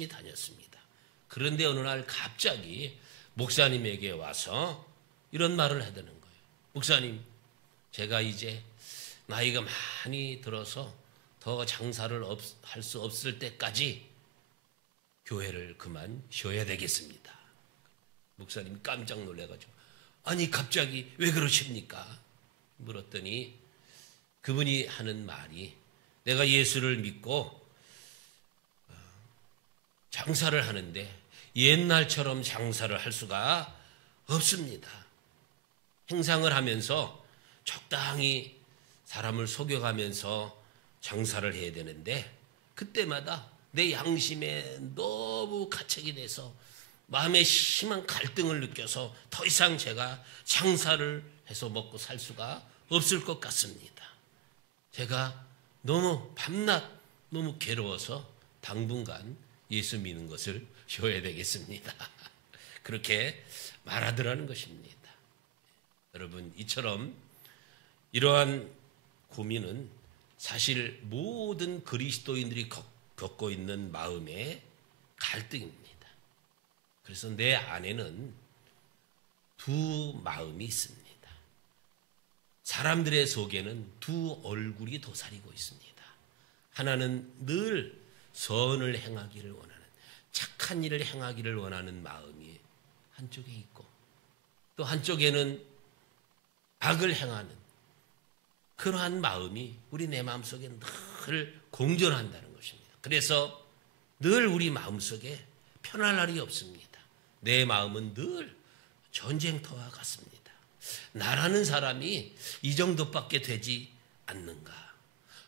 열심히 다녔습니다. 그런데 어느 날 갑자기 목사님에게 와서 이런 말을 하더는 거예요. 목사님, 제가 이제 나이가 많이 들어서 더 장사를 할 수 없을 때까지 교회를 그만 쉬어야 되겠습니다. 목사님 깜짝 놀라가지고, 아니 갑자기 왜 그러십니까? 물었더니 그분이 하는 말이, 내가 예수를 믿고 장사를 하는데 옛날처럼 장사를 할 수가 없습니다. 행상을 하면서 적당히 사람을 속여가면서 장사를 해야 되는데 그때마다 내 양심에 너무 가책이 돼서 마음에 심한 갈등을 느껴서 더 이상 제가 장사를 해서 먹고 살 수가 없을 것 같습니다. 제가 너무 밤낮 너무 괴로워서 당분간 예수 믿는 것을 쉬어야 되겠습니다. 그렇게 말하더라는 것입니다. 여러분, 이처럼 이러한 고민은 사실 모든 그리스도인들이 겪고 있는 마음의 갈등입니다. 그래서 내 안에는 두 마음이 있습니다. 사람들의 속에는 두 얼굴이 도사리고 있습니다. 하나는 늘 선을 행하기를 원하는, 착한 일을 행하기를 원하는 마음이 한쪽에 있고, 또 한쪽에는 악을 행하는 그러한 마음이 우리 내 마음속에 늘 공존한다는 것입니다. 그래서 늘 우리 마음속에 편할 날이 없습니다. 내 마음은 늘 전쟁터와 같습니다. 나라는 사람이 이 정도밖에 되지 않는가?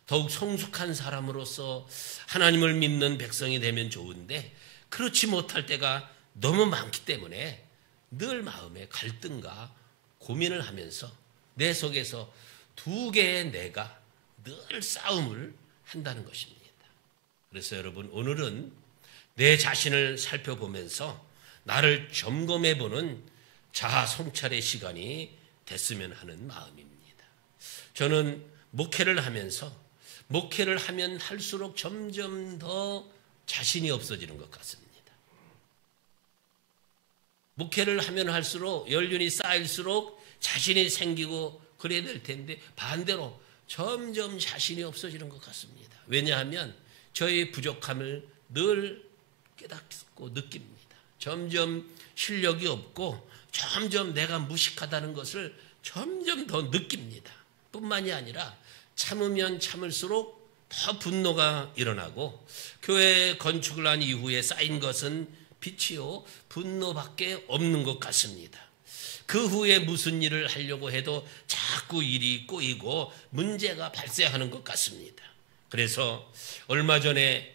더욱 성숙한 사람으로서 하나님을 믿는 백성이 되면 좋은데 그렇지 못할 때가 너무 많기 때문에 늘 마음에 갈등과 고민을 하면서 내 속에서 두 개의 내가 늘 싸움을 한다는 것입니다. 그래서 여러분, 오늘은 내 자신을 살펴보면서 나를 점검해보는 자아 성찰의 시간이 됐으면 하는 마음입니다. 저는 목회를 하면서 목회를 하면 할수록 점점 더 자신이 없어지는 것 같습니다. 목회를 하면 할수록 연륜이 쌓일수록 자신이 생기고 그래야 될 텐데 반대로 점점 자신이 없어지는 것 같습니다. 왜냐하면 저의 부족함을 늘 깨닫고 느낍니다. 점점 실력이 없고 점점 내가 무식하다는 것을 점점 더 느낍니다. 뿐만이 아니라 참으면 참을수록 더 분노가 일어나고 교회 건축을 한 이후에 쌓인 것은 빛이요 분노밖에 없는 것 같습니다. 그 후에 무슨 일을 하려고 해도 자꾸 일이 꼬이고 문제가 발생하는 것 같습니다. 그래서 얼마 전에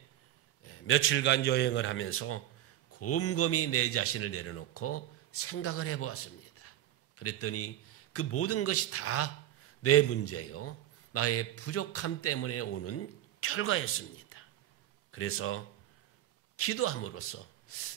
며칠간 여행을 하면서 곰곰이 내 자신을 내려놓고 생각을 해보았습니다. 그랬더니 그 모든 것이 다 내 문제요, 나의 부족함 때문에 오는 결과였습니다. 그래서 기도함으로써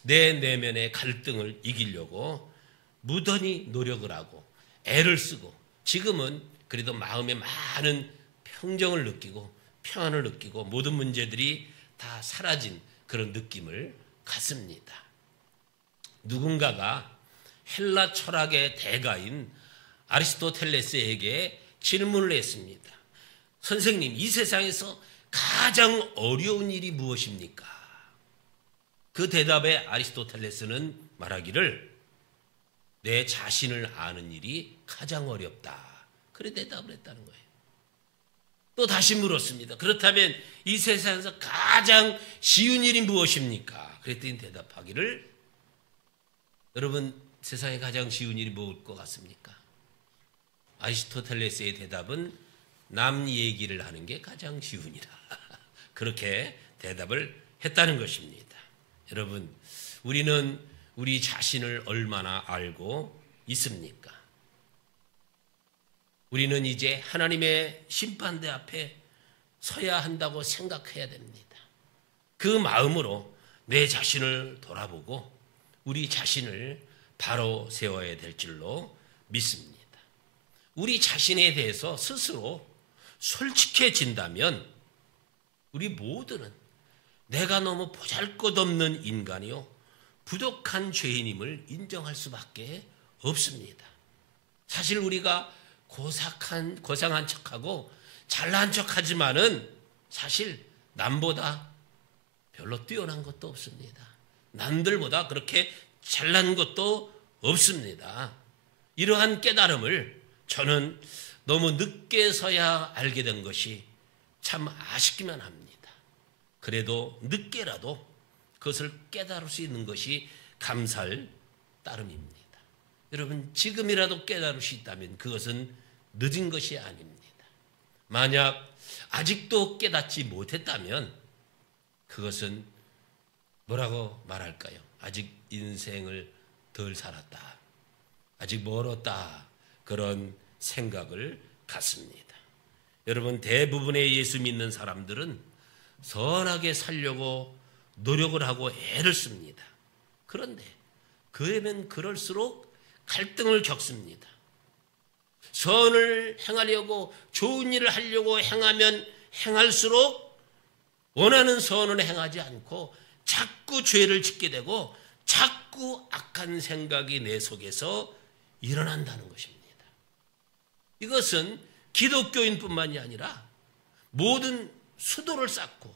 내 내면의 갈등을 이기려고 무던히 노력을 하고 애를 쓰고 지금은 그래도 마음에 많은 평정을 느끼고 평안을 느끼고 모든 문제들이 다 사라진 그런 느낌을 갖습니다. 누군가가 헬라 철학의 대가인 아리스토텔레스에게 질문을 했습니다. 선생님, 이 세상에서 가장 어려운 일이 무엇입니까? 그 대답에 아리스토텔레스는 말하기를 내 자신을 아는 일이 가장 어렵다. 그래 대답을 했다는 거예요. 또 다시 물었습니다. 그렇다면 이 세상에서 가장 쉬운 일이 무엇입니까? 그랬더니 대답하기를, 여러분 세상에 가장 쉬운 일이 무엇일 것 같습니까? 아리스토텔레스의 대답은 남 얘기를 하는 게 가장 쉬우니라. 그렇게 대답을 했다는 것입니다. 여러분, 우리는 우리 자신을 얼마나 알고 있습니까? 우리는 이제 하나님의 심판대 앞에 서야 한다고 생각해야 됩니다. 그 마음으로 내 자신을 돌아보고 우리 자신을 바로 세워야 될 줄로 믿습니다. 우리 자신에 대해서 스스로 솔직해진다면 우리 모두는 내가 너무 보잘것없는 인간이요 부족한 죄인임을 인정할 수밖에 없습니다. 사실 우리가 고상한 척하고 잘난 척하지만은 사실 남보다 별로 뛰어난 것도 없습니다. 남들보다 그렇게 잘난 것도 없습니다. 이러한 깨달음을 저는 너무 늦게서야 알게 된 것이 참 아쉽기만 합니다. 그래도 늦게라도 그것을 깨달을 수 있는 것이 감사할 따름입니다. 여러분, 지금이라도 깨달을 수 있다면 그것은 늦은 것이 아닙니다. 만약 아직도 깨닫지 못했다면 그것은 뭐라고 말할까요? 아직 인생을 덜 살았다. 아직 멀었다. 그런 생각을 갖습니다. 여러분, 대부분의 예수 믿는 사람들은 선하게 살려고 노력을 하고 애를 씁니다. 그런데 그러면 그럴수록 갈등을 겪습니다. 선을 행하려고 좋은 일을 하려고 행하면 행할수록 원하는 선을 행하지 않고 자꾸 죄를 짓게 되고 자꾸 악한 생각이 내 속에서 일어난다는 것입니다. 이것은 기독교인뿐만이 아니라 모든 수도를 쌓고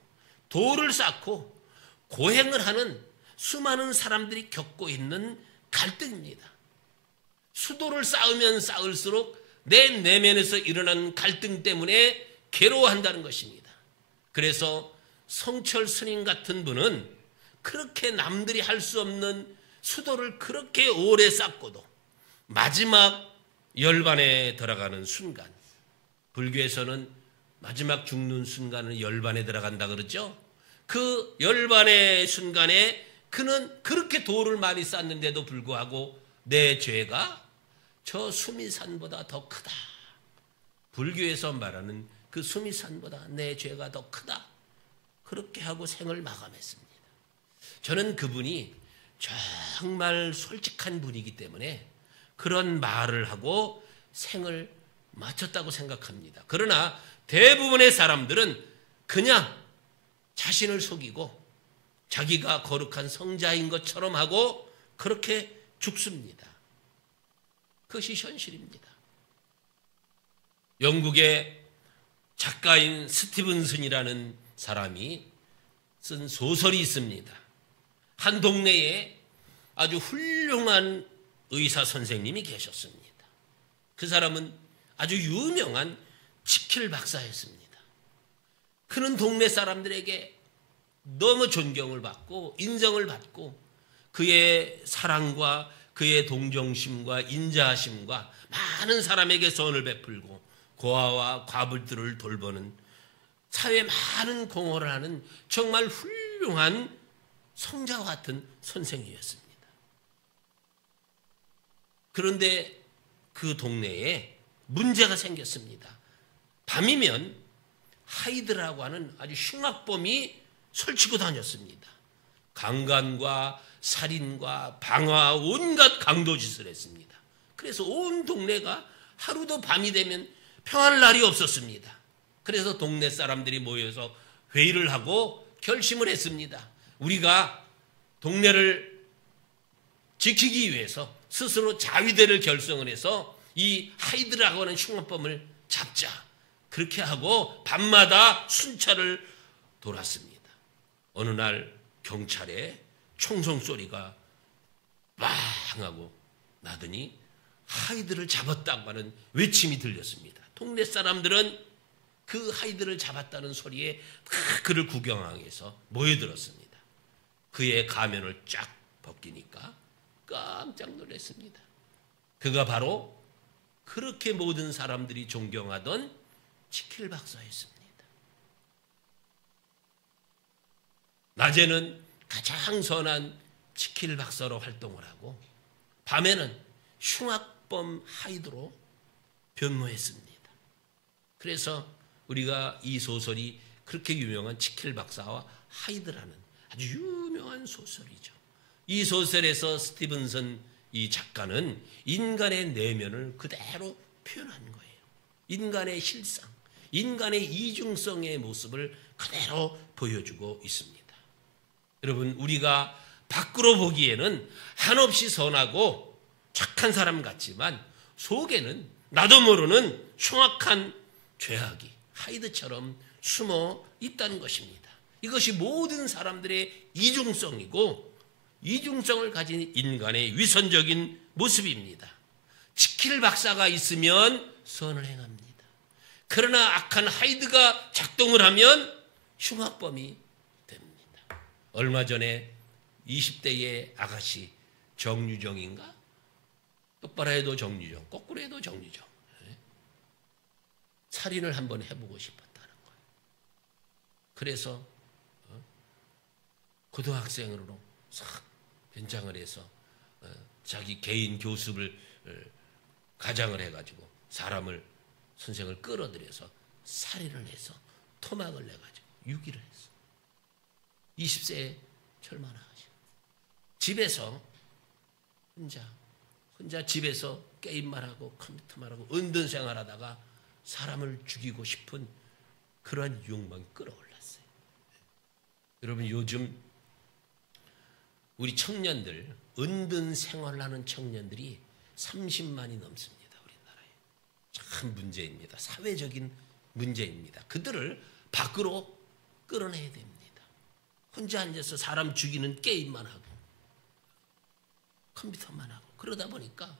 도를 쌓고 고행을 하는 수많은 사람들이 겪고 있는 갈등입니다. 수도를 쌓으면 쌓을수록 내 내면에서 일어난 갈등 때문에 괴로워한다는 것입니다. 그래서 성철 스님 같은 분은 그렇게 남들이 할 수 없는 수도를 그렇게 오래 쌓고도 마지막 열반에 들어가는 순간, 불교에서는 마지막 죽는 순간은 열반에 들어간다 그러죠. 그 열반의 순간에 그는 그렇게 도를 많이 쌓는데도 불구하고 내 죄가 저 수미산보다 더 크다. 불교에서 말하는 그 수미산보다 내 죄가 더 크다. 그렇게 하고 생을 마감했습니다. 저는 그분이 정말 솔직한 분이기 때문에 그런 말을 하고 생을 마쳤다고 생각합니다. 그러나 대부분의 사람들은 그냥 자신을 속이고 자기가 거룩한 성자인 것처럼 하고 그렇게 죽습니다. 그것이 현실입니다. 영국의 작가인 스티븐슨이라는 사람이 쓴 소설이 있습니다. 한 동네에 아주 훌륭한 의사 선생님이 계셨습니다. 그 사람은 아주 유명한 치킬 박사였습니다. 그는 동네 사람들에게 너무 존경을 받고 인정을 받고 그의 사랑과 그의 동정심과 인자하심과 많은 사람에게 선을 베풀고 고아와 과부들을 돌보는 사회에 많은 공헌을 하는 정말 훌륭한 성자와 같은 선생이었습니다. 그런데 그 동네에 문제가 생겼습니다. 밤이면 하이드라고 하는 아주 흉악범이 설치고 다녔습니다. 강간과 살인과 방화 온갖 강도짓을 했습니다. 그래서 온 동네가 하루도 밤이 되면 평안할 날이 없었습니다. 그래서 동네 사람들이 모여서 회의를 하고 결심을 했습니다. 우리가 동네를 지키기 위해서 스스로 자위대를 결성을 해서 이 하이드라고 하는 흉악범을 잡자. 그렇게 하고 밤마다 순찰을 돌았습니다. 어느 날 경찰의 총성 소리가 빵 하고 나더니 하이드를 잡았다고 하는 외침이 들렸습니다. 동네 사람들은 그 하이드를 잡았다는 소리에 그를 구경하기 위해서 모여들었습니다. 그의 가면을 쫙 벗기니까 깜짝 놀랐습니다. 그가 바로 그렇게 모든 사람들이 존경하던 치킬 박사였습니다. 낮에는 가장 선한 치킬 박사로 활동을 하고 밤에는 흉악범 하이드로 변모했습니다. 그래서 우리가 이 소설이 그렇게 유명한 치킬 박사와 하이드라는 아주 유명한 소설이죠. 이 소설에서 스티븐슨 이 작가는 인간의 내면을 그대로 표현한 거예요. 인간의 실상, 인간의 이중성의 모습을 그대로 보여주고 있습니다. 여러분, 우리가 밖으로 보기에는 한없이 선하고 착한 사람 같지만 속에는 나도 모르는 흉악한 죄악이 하이드처럼 숨어 있다는 것입니다. 이것이 모든 사람들의 이중성이고 이중성을 가진 인간의 위선적인 모습입니다. 지킬 박사가 있으면 선을 행합니다. 그러나 악한 하이드가 작동을 하면 흉악범이 됩니다. 얼마 전에 20대의 아가씨 정유정인가? 똑바로 해도 정유정, 거꾸로 해도 정유정. 살인을 한번 해보고 싶었다는 거예요. 그래서 고등학생으로 싹 변장을 해서 자기 개인 교습을 가장을 해가지고 선생을 끌어들여서 살인을 해서 토막을 내가지고 유기를 했어. 20세에 철만하죠. 집에서 혼자 집에서 게임만 하고 컴퓨터만 하고 은둔 생활하다가 사람을 죽이고 싶은 그러한 욕망이 끌어올랐어요. 여러분, 요즘 우리 청년들, 은둔 생활하는 청년들이 30만이 넘습니다. 우리나라에. 참 문제입니다. 사회적인 문제입니다. 그들을 밖으로 끌어내야 됩니다. 혼자 앉아서 사람 죽이는 게임만 하고 컴퓨터만 하고 그러다 보니까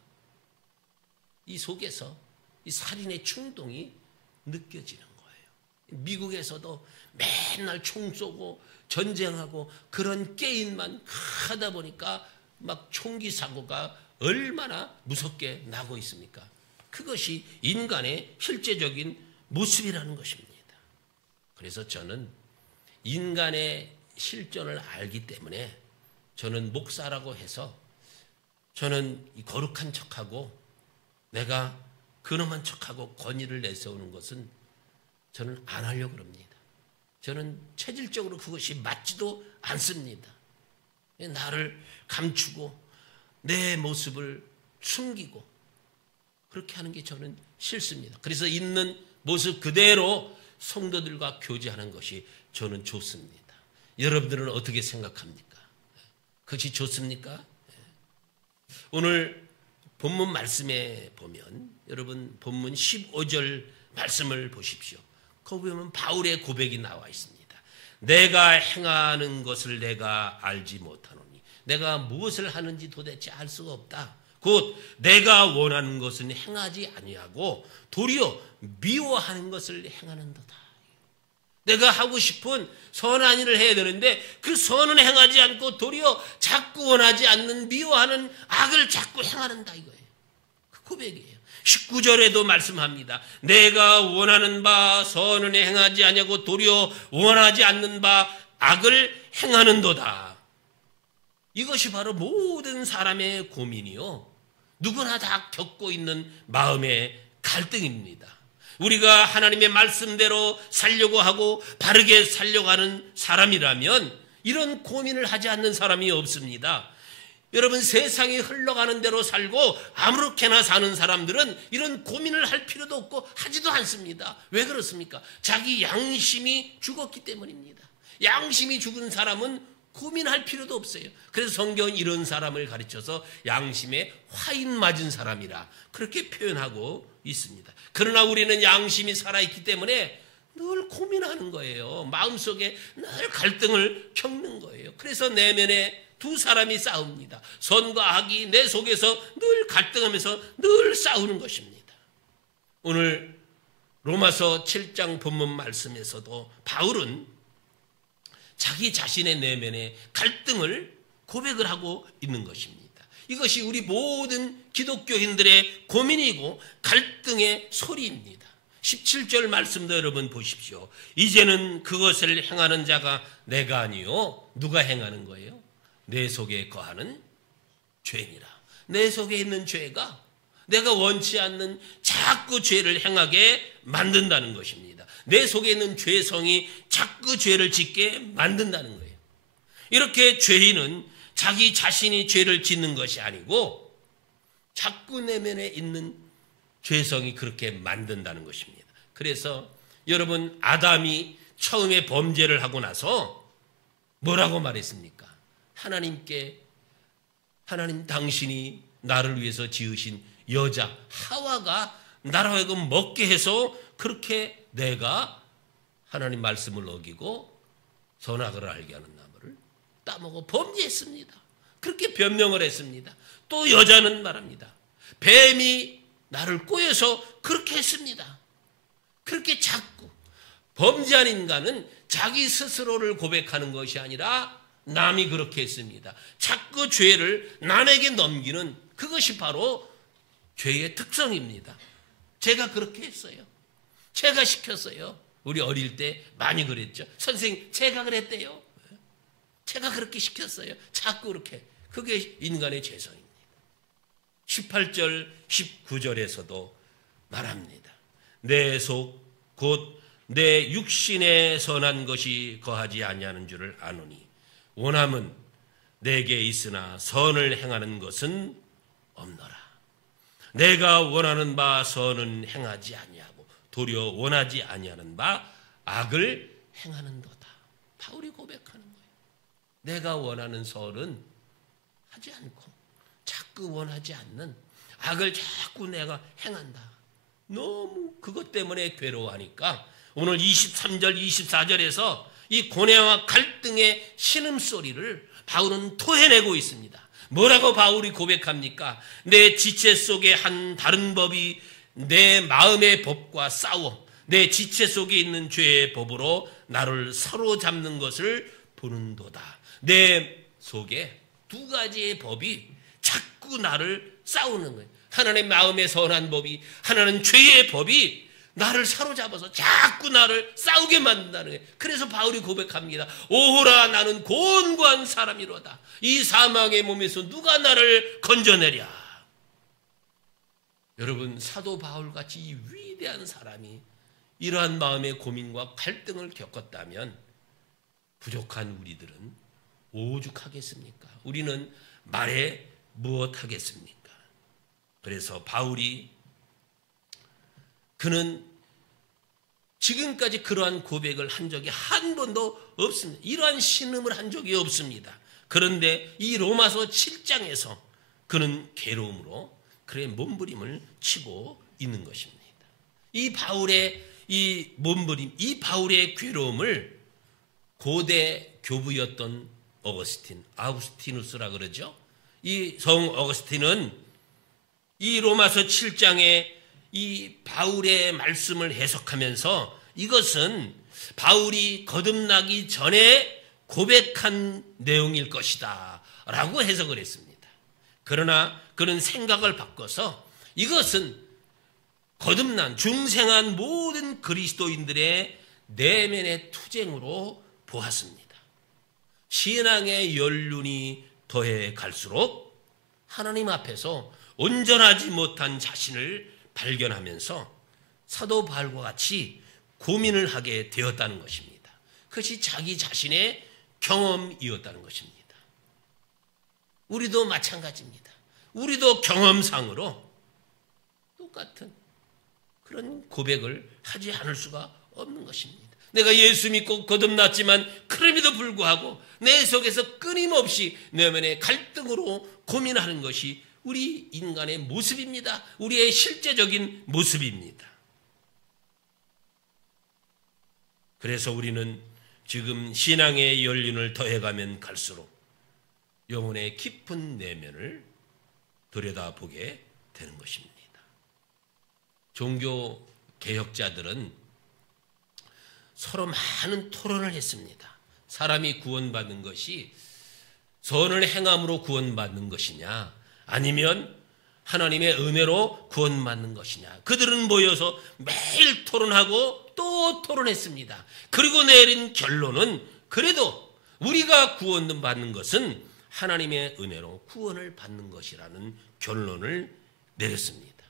이 속에서 이 살인의 충동이 느껴지는 거예요. 미국에서도 맨날 총 쏘고 전쟁하고 그런 게임만 하다 보니까 막 총기 사고가 얼마나 무섭게 나고 있습니까? 그것이 인간의 실제적인 모습이라는 것입니다. 그래서 저는 인간의 실존을 알기 때문에 저는 목사라고 해서 저는 이 거룩한 척하고 내가 근엄한 척하고 권위를 내세우는 것은 저는 안 하려고 합니다. 저는 체질적으로 그것이 맞지도 않습니다. 나를 감추고 내 모습을 숨기고 그렇게 하는 게 저는 싫습니다. 그래서 있는 모습 그대로 성도들과 교제하는 것이 저는 좋습니다. 여러분들은 어떻게 생각합니까? 그것이 좋습니까? 오늘 본문 말씀에 보면 여러분 본문 15절 말씀을 보십시오. 거기 보면 바울의 고백이 나와 있습니다. 내가 행하는 것을 내가 알지 못하노니 내가 무엇을 하는지 도대체 알 수가 없다. 곧 내가 원하는 것은 행하지 아니하고 도리어 미워하는 것을 행하는도다. 내가 하고 싶은 선한 일을 해야 되는데 그 선은 행하지 않고 도리어 자꾸 원하지 않는 미워하는 악을 자꾸 행하는다 이거예요. 그 고백이에요. 19절에도 말씀합니다. 내가 원하는 바 선은 행하지 아니하고 도리어 원하지 않는 바 악을 행하는도다. 이것이 바로 모든 사람의 고민이요. 누구나 다 겪고 있는 마음의 갈등입니다. 우리가 하나님의 말씀대로 살려고 하고 바르게 살려고 하는 사람이라면 이런 고민을 하지 않는 사람이 없습니다. 여러분, 세상이 흘러가는 대로 살고 아무렇게나 사는 사람들은 이런 고민을 할 필요도 없고 하지도 않습니다. 왜 그렇습니까? 자기 양심이 죽었기 때문입니다. 양심이 죽은 사람은 고민할 필요도 없어요. 그래서 성경은 이런 사람을 가르쳐서 양심에 화인 맞은 사람이라 그렇게 표현하고 있습니다. 그러나 우리는 양심이 살아있기 때문에 늘 고민하는 거예요. 마음속에 늘 갈등을 겪는 거예요. 그래서 내면에 두 사람이 싸웁니다. 선과 악이 내 속에서 늘 갈등하면서 늘 싸우는 것입니다. 오늘 로마서 7장 본문 말씀에서도 바울은 자기 자신의 내면의 갈등을 고백을 하고 있는 것입니다. 이것이 우리 모든 기독교인들의 고민이고 갈등의 소리입니다. 17절 말씀도 여러분 보십시오. 이제는 그것을 행하는 자가 내가 아니요 누가 행하는 거예요? 내 속에 거하는 죄니라. 내 속에 있는 죄가 내가 원치 않는 자꾸 죄를 행하게 만든다는 것입니다. 내 속에 있는 죄성이 자꾸 죄를 짓게 만든다는 거예요. 이렇게 죄인은 자기 자신이 죄를 짓는 것이 아니고 자꾸 내면에 있는 죄성이 그렇게 만든다는 것입니다. 그래서 여러분, 아담이 처음에 범죄를 하고 나서 뭐라고 말했습니까? 하나님 당신이 나를 위해서 지으신 여자 하와가 나로 하여금 먹게 해서 그렇게 내가 하나님 말씀을 어기고 선악을 알게 하는 나무를 따먹어 범죄했습니다. 그렇게 변명을 했습니다. 또 여자는 말합니다. 뱀이 나를 꼬여서 그렇게 했습니다. 그렇게 자꾸 범죄한 인간은 자기 스스로를 고백하는 것이 아니라 남이 그렇게 했습니다. 자꾸 죄를 남에게 넘기는 그것이 바로 죄의 특성입니다. 제가 그렇게 했어요. 제가 시켰어요. 우리 어릴 때 많이 그랬죠. 선생님 제가 그랬대요. 제가 그렇게 시켰어요. 자꾸 그렇게. 그게 인간의 죄성입니다. 18절 19절에서도 말합니다. 내 속 곧 내 육신에 선한 것이 거하지 아니하는 줄을 아노니 원함은 내게 있으나 선을 행하는 것은 없노라. 내가 원하는 바 선은 행하지 아니하고 도리어 원하지 아니하는 바 악을 행하는도다. 바울이 고백하는 거예요. 내가 원하는 선은 하지 않고 자꾸 원하지 않는 악을 자꾸 내가 행한다. 너무 그것 때문에 괴로워하니까 오늘 23절 24절에서 이 고뇌와 갈등의 신음소리를 바울은 토해내고 있습니다. 뭐라고 바울이 고백합니까? 내 지체 속에 한 다른 법이 내 마음의 법과 싸워 내 지체 속에 있는 죄의 법으로 나를 사로잡는 것을 보는도다. 내 속에 두 가지의 법이 자꾸 나를 싸우는 거예요. 하나는 마음의 선한 법이, 하나는 죄의 법이 나를 사로잡아서 자꾸 나를 싸우게 만든다는 거예요. 그래서 바울이 고백합니다. 오호라 나는 곤고한 사람이로다. 이 사망의 몸에서 누가 나를 건져내랴. 여러분 사도 바울같이 이 위대한 사람이 이러한 마음의 고민과 갈등을 겪었다면 부족한 우리들은 오죽하겠습니까? 우리는 말해 무엇하겠습니까? 그래서 바울이 그는 지금까지 그러한 고백을 한 적이 한 번도 없습니다. 이러한 신음을 한 적이 없습니다. 그런데 이 로마서 7장에서 그는 괴로움으로 그의 몸부림을 치고 있는 것입니다. 이 바울의 이 몸부림, 이 바울의 괴로움을 고대 교부였던 아우구스티누스라 그러죠. 이 성 어거스틴은 이 로마서 7장에 이 바울의 말씀을 해석하면서 이것은 바울이 거듭나기 전에 고백한 내용일 것이다 라고 해석을 했습니다. 그러나 그는 생각을 바꿔서 이것은 거듭난 중생한 모든 그리스도인들의 내면의 투쟁으로 보았습니다. 신앙의 연륜이 더해 갈수록 하나님 앞에서 온전하지 못한 자신을 발견하면서 사도 바울과 같이 고민을 하게 되었다는 것입니다. 그것이 자기 자신의 경험이었다는 것입니다. 우리도 마찬가지입니다. 우리도 경험상으로 똑같은 그런 고백을 하지 않을 수가 없는 것입니다. 내가 예수 믿고 거듭났지만 그럼에도 불구하고 내 속에서 끊임없이 내면의 갈등으로 고민하는 것이 우리 인간의 모습입니다. 우리의 실제적인 모습입니다. 그래서 우리는 지금 신앙의 연륜을 더해가면 갈수록 영혼의 깊은 내면을 들여다보게 되는 것입니다. 종교 개혁자들은 서로 많은 토론을 했습니다. 사람이 구원받는 것이 선을 행함으로 구원받는 것이냐 아니면 하나님의 은혜로 구원받는 것이냐. 그들은 모여서 매일 토론하고 또 토론했습니다. 그리고 내린 결론은 그래도 우리가 구원받는 것은 하나님의 은혜로 구원을 받는 것이라는 결론을 내렸습니다.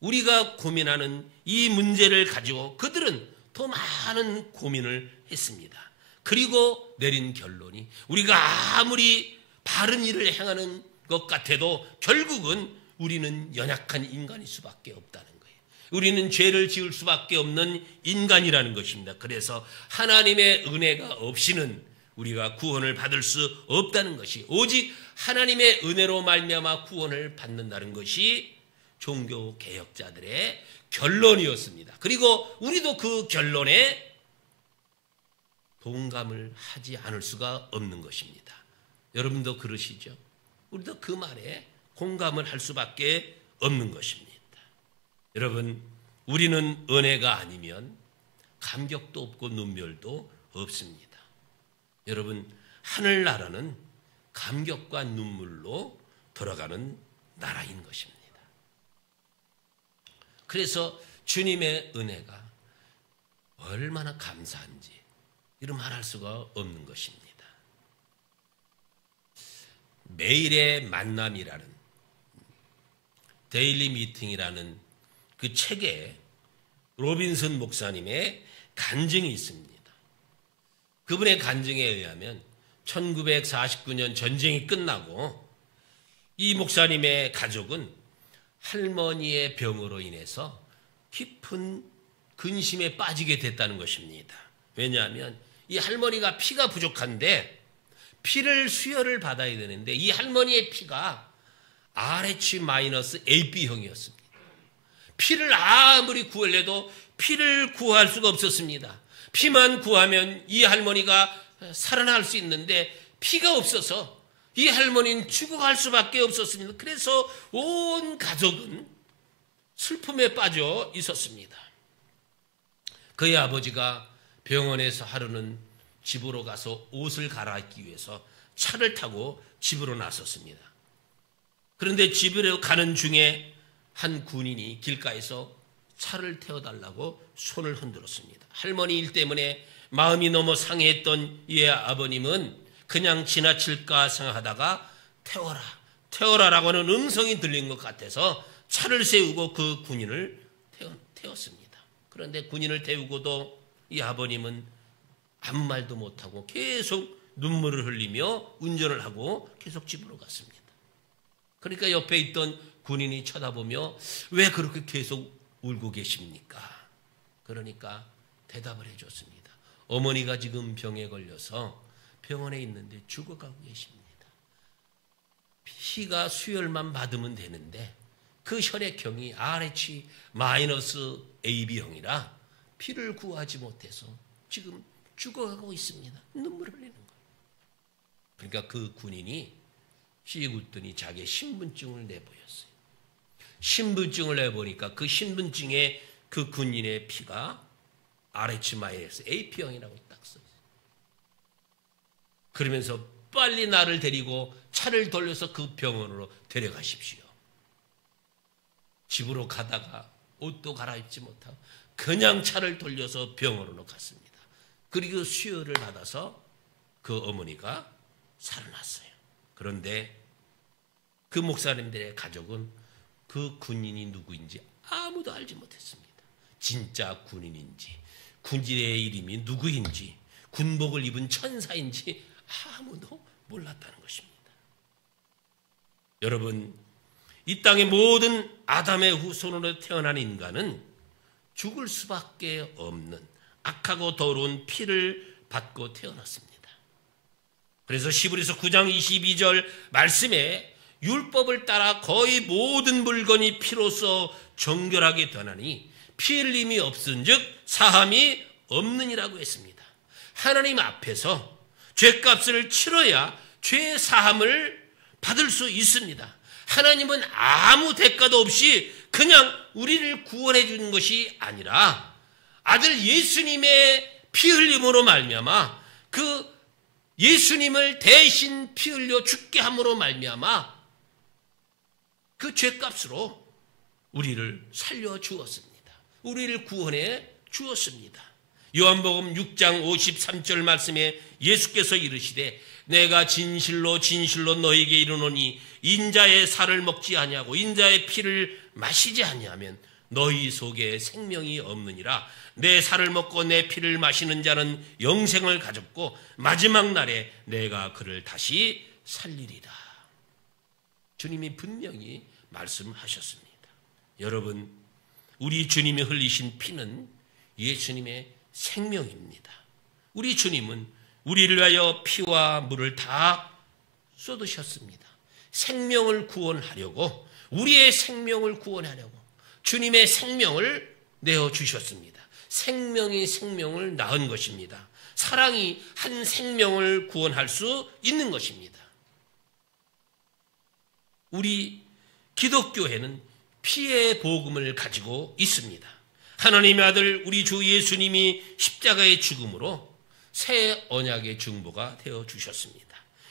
우리가 고민하는 이 문제를 가지고 그들은 더 많은 고민을 했습니다. 그리고 내린 결론이 우리가 아무리 바른 일을 행하는 것 같아도 결국은 우리는 연약한 인간일 수밖에 없다는 거예요. 우리는 죄를 지을 수밖에 없는 인간이라는 것입니다. 그래서 하나님의 은혜가 없이는 우리가 구원을 받을 수 없다는 것이, 오직 하나님의 은혜로 말미암아 구원을 받는다는 것이 종교 개혁자들의 결론이었습니다. 그리고 우리도 그 결론에 동감을 하지 않을 수가 없는 것입니다. 여러분도 그러시죠? 우리도 그 말에 공감을 할 수밖에 없는 것입니다. 여러분, 우리는 은혜가 아니면 감격도 없고 눈물도 없습니다. 여러분, 하늘나라는 감격과 눈물로 돌아가는 나라인 것입니다. 그래서 주님의 은혜가 얼마나 감사한지 이런 말할 수가 없는 것입니다. 매일의 만남이라는 데일리 미팅이라는 그 책에 로빈슨 목사님의 간증이 있습니다. 그분의 간증에 의하면 1949년 전쟁이 끝나고 이 목사님의 가족은 할머니의 병으로 인해서 깊은 근심에 빠지게 됐다는 것입니다. 왜냐하면 이 할머니가 피가 부족한데 피를 수혈을 받아야 되는데 이 할머니의 피가 RH-AB형이었습니다. 피를 아무리 구하려도 피를 구할 수가 없었습니다. 피만 구하면 이 할머니가 살아날 수 있는데 피가 없어서 이 할머니는 죽어갈 수밖에 없었습니다. 그래서 온 가족은 슬픔에 빠져 있었습니다. 그의 아버지가 병원에서 하루는 집으로 가서 옷을 갈아입기 위해서 차를 타고 집으로 나섰습니다. 그런데 집으로 가는 중에 한 군인이 길가에서 차를 태워달라고 손을 흔들었습니다. 할머니 일 때문에 마음이 너무 상해했던 이의 아버님은 그냥 지나칠까 생각하다가 태워라라고 하는 음성이 들린 것 같아서 차를 세우고 그 군인을 태웠습니다. 그런데 군인을 태우고도 이 아버님은 아무 말도 못하고 계속 눈물을 흘리며 운전을 하고 계속 집으로 갔습니다. 그러니까 옆에 있던 군인이 쳐다보며 왜 그렇게 계속 울고 계십니까? 그러니까 대답을 해줬습니다. 어머니가 지금 병에 걸려서 병원에 있는데 죽어가고 계십니다. 피가 수혈만 받으면 되는데 그 혈액형이 RH-AB형이라 피를 구하지 못해서 지금 죽어가고 있습니다. 눈물을 흘리는 거예요. 그러니까 그 군인이 씩 웃더니 자기의 신분증을 내보였어요. 신분증을 내보니까 그 신분증에 그 군인의 피가 RH-AB형이라고 딱 써 있어요. 그러면서 빨리 나를 데리고 차를 돌려서 그 병원으로 데려가십시오. 집으로 가다가 옷도 갈아입지 못하고 그냥 차를 돌려서 병원으로 갔습니다. 그리고 수혈을 받아서 그 어머니가 살아났어요. 그런데 그 목사님들의 가족은 그 군인이 누구인지 아무도 알지 못했습니다. 진짜 군인인지, 군인의 이름이 누구인지, 군복을 입은 천사인지 아무도 몰랐다는 것입니다. 여러분, 이 땅의 모든 아담의 후손으로 태어난 인간은 죽을 수밖에 없는 악하고 더러운 피를 받고 태어났습니다. 그래서 히브리서 9장 22절 말씀에 율법을 따라 거의 모든 물건이 피로써 정결하게 되나니 피 흘림이 없은즉 사함이 없느니라고 했습니다. 하나님 앞에서 죄값을 치러야 죄 사함을 받을 수 있습니다. 하나님은 아무 대가도 없이 그냥 우리를 구원해 주는 것이 아니라 아들 예수님의 피 흘림으로 말미암아 그 예수님을 대신 피 흘려 죽게 함으로 말미암아 그 죄값으로 우리를 살려 주었습니다. 우리를 구원해 주었습니다. 요한복음 6장 53절 말씀에 예수께서 이르시되 내가 진실로 진실로 너희에게 이르노니 인자의 살을 먹지 아니하고 인자의 피를 마시지 아니하면 너희 속에 생명이 없느니라. 내 살을 먹고 내 피를 마시는 자는 영생을 가졌고 마지막 날에 내가 그를 다시 살리리라. 주님이 분명히 말씀하셨습니다. 여러분, 우리 주님이 흘리신 피는 예수님의 생명입니다. 우리 주님은 우리를 위하여 피와 물을 다 쏟으셨습니다. 생명을 구원하려고, 우리의 생명을 구원하려고 주님의 생명을 내어주셨습니다. 생명이 생명을 낳은 것입니다. 사랑이 한 생명을 구원할 수 있는 것입니다. 우리 기독교회는 피의 복음을 가지고 있습니다. 하나님의 아들 우리 주 예수님이 십자가의 죽음으로 새 언약의 중보가 되어주셨습니다.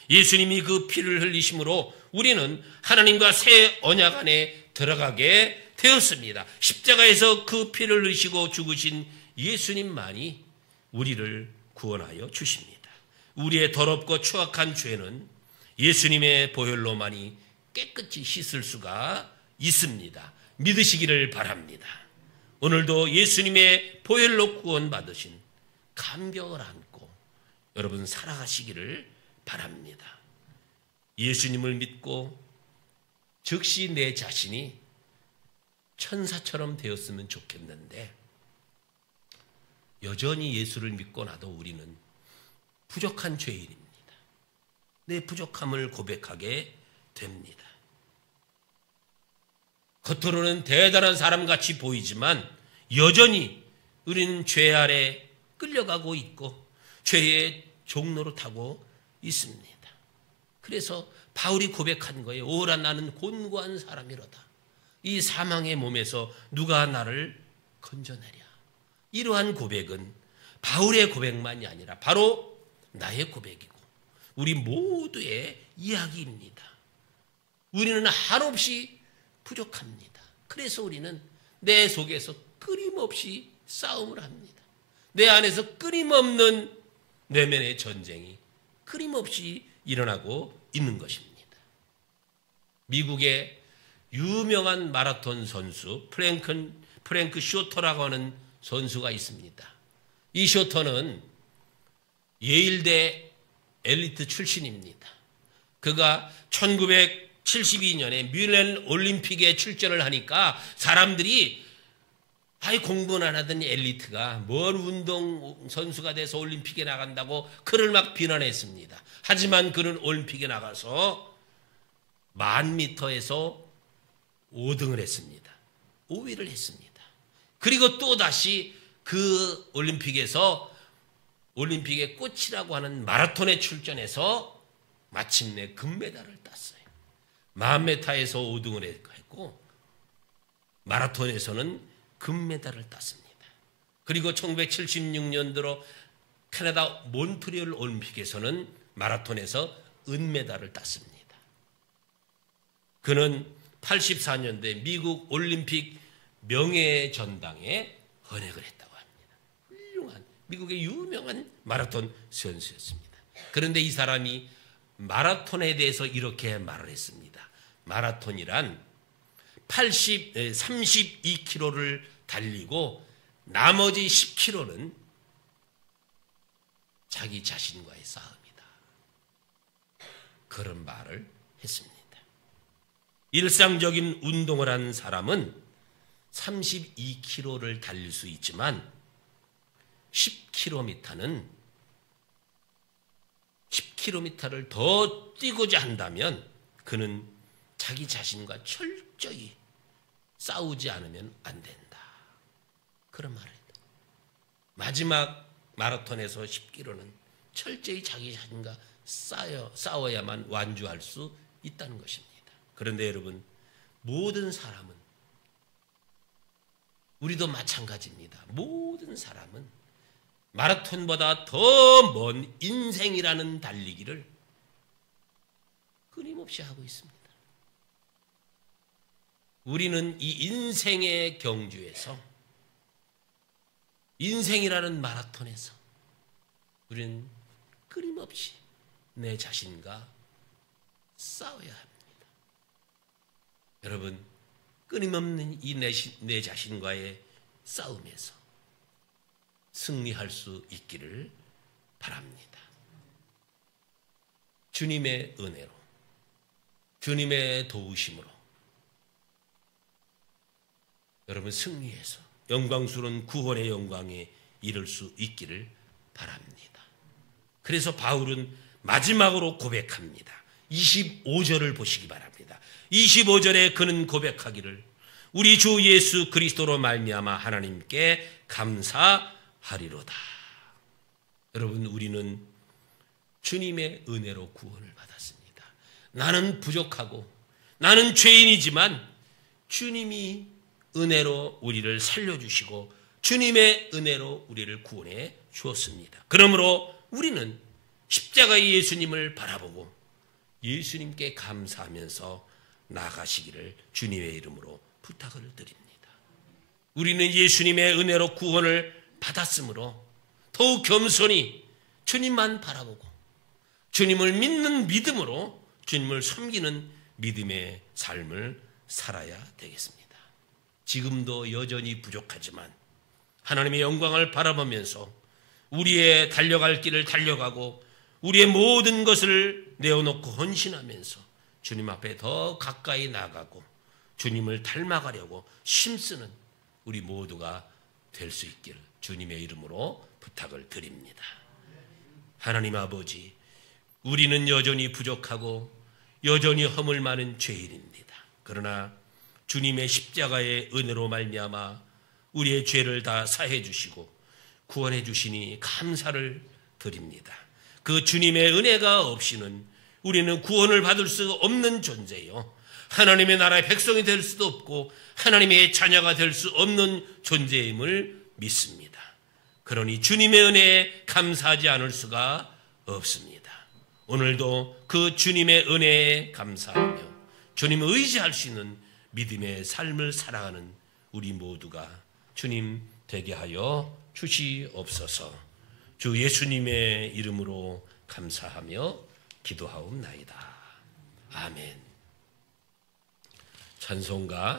예수님이 그 피를 흘리심으로 우리는 하나님과 새 언약 안에 들어가게 되었습니다. 십자가에서 그 피를 흘리시고 죽으신 예수님만이 우리를 구원하여 주십니다. 우리의 더럽고 추악한 죄는 예수님의 보혈로만이 깨끗이 씻을 수가 있습니다. 믿으시기를 바랍니다. 오늘도 예수님의 보혈로 구원받으신 감격을 안고 여러분 살아가시기를 바랍니다. 예수님을 믿고 즉시 내 자신이 천사처럼 되었으면 좋겠는데 여전히 예수를 믿고 나도 우리는 부족한 죄인입니다. 내 부족함을 고백하게 됩니다. 겉으로는 대단한 사람같이 보이지만 여전히 우리는 죄 아래 끌려가고 있고 죄의 종로로 타고 있습니다. 그래서 바울이 고백한 거예요. 오라 나는 곤고한 사람이로다. 이 사망의 몸에서 누가 나를 건져내랴. 이러한 고백은 바울의 고백만이 아니라 바로 나의 고백이고 우리 모두의 이야기입니다. 우리는 한없이 부족합니다. 그래서 우리는 내 속에서 끊임없이 싸움을 합니다. 내 안에서 끊임없는 내면의 전쟁이 끊임없이 일어나고 있는 것입니다. 미국의 유명한 마라톤 선수 프랭크 쇼터라고 하는 선수가 있습니다. 이 쇼터는 예일대 엘리트 출신입니다. 그가 1972년에 뮌헨 올림픽에 출전을 하니까 사람들이 공부는 안 하던 엘리트가 뭘 운동 선수가 돼서 올림픽에 나간다고 그를 막 비난했습니다. 하지만 그는 올림픽에 나가서 1000m에서 5등을 했습니다. 5위를 했습니다. 그리고 또다시 그 올림픽에서 올림픽의 꽃이라고 하는 마라톤에 출전해서 마침내 금메달을 땄어요. 1000m에서 5등을 했고 마라톤에서는 금메달을 땄습니다. 그리고 1976년도로 캐나다 몬트리올 올림픽에서는 마라톤에서 은메달을 땄습니다. 그는 84년도에 미국 올림픽 명예전당에 헌액을 했다고 합니다. 훌륭한 미국의 유명한 마라톤 선수였습니다. 그런데 이 사람이 마라톤에 대해서 이렇게 말을 했습니다. 마라톤이란 32km를 달리고 나머지 10km는 자기 자신과의 싸움이다. 그런 말을 했습니다. 일상적인 운동을 하는 사람은 32km를 달릴 수 있지만 10km를 더 뛰고자 한다면 그는 자기 자신과 철저히 싸우지 않으면 안 된다. 그런 말을 했다. 마지막 마라톤에서 10km는 철저히 자기 자신과 싸워야만 완주할 수 있다는 것입니다. 그런데 여러분, 모든 사람은, 우리도 마찬가지입니다. 모든 사람은 마라톤보다 더 먼 인생이라는 달리기를 끊임없이 하고 있습니다. 우리는 이 인생의 경주에서, 인생이라는 마라톤에서 우리는 끊임없이 내 자신과 싸워야 합니다. 여러분, 끊임없는 이 내 자신과의 싸움에서 승리할 수 있기를 바랍니다. 주님의 은혜로, 주님의 도우심으로 여러분 승리해서 영광스러운 구원의 영광에 이를 수 있기를 바랍니다. 그래서 바울은 마지막으로 고백합니다. 25절을 보시기 바랍니다. 25절에 그는 고백하기를 우리 주 예수 그리스도로 말미암아 하나님께 감사하리로다. 여러분, 우리는 주님의 은혜로 구원을 받았습니다. 나는 부족하고 나는 죄인이지만 주님이 은혜로 우리를 살려주시고 주님의 은혜로 우리를 구원해 주었습니다. 그러므로 우리는 십자가의 예수님을 바라보고 예수님께 감사하면서 나아가시기를 주님의 이름으로 부탁을 드립니다. 우리는 예수님의 은혜로 구원을 받았으므로 더욱 겸손히 주님만 바라보고 주님을 믿는 믿음으로 주님을 섬기는 믿음의 삶을 살아야 되겠습니다. 지금도 여전히 부족하지만 하나님의 영광을 바라보면서 우리의 달려갈 길을 달려가고 우리의 모든 것을 내어놓고 헌신하면서 주님 앞에 더 가까이 나가고 주님을 닮아가려고 힘쓰는 우리 모두가 될 수 있기를 주님의 이름으로 부탁을 드립니다. 하나님 아버지, 우리는 여전히 부족하고 여전히 허물 많은 죄인입니다. 그러나 주님의 십자가의 은혜로 말미암아 우리의 죄를 다 사해 주시고 구원해 주시니 감사를 드립니다. 그 주님의 은혜가 없이는 우리는 구원을 받을 수 없는 존재요, 하나님의 나라의 백성이 될 수도 없고 하나님의 자녀가 될 수 없는 존재임을 믿습니다. 그러니 주님의 은혜에 감사하지 않을 수가 없습니다. 오늘도 그 주님의 은혜에 감사하며 주님을 의지할 수 있는 믿음의 삶을 살아가는 우리 모두가 주님 되게 하여 주시옵소서. 주 예수님의 이름으로 감사하며 기도하옵나이다. 아멘. 찬송가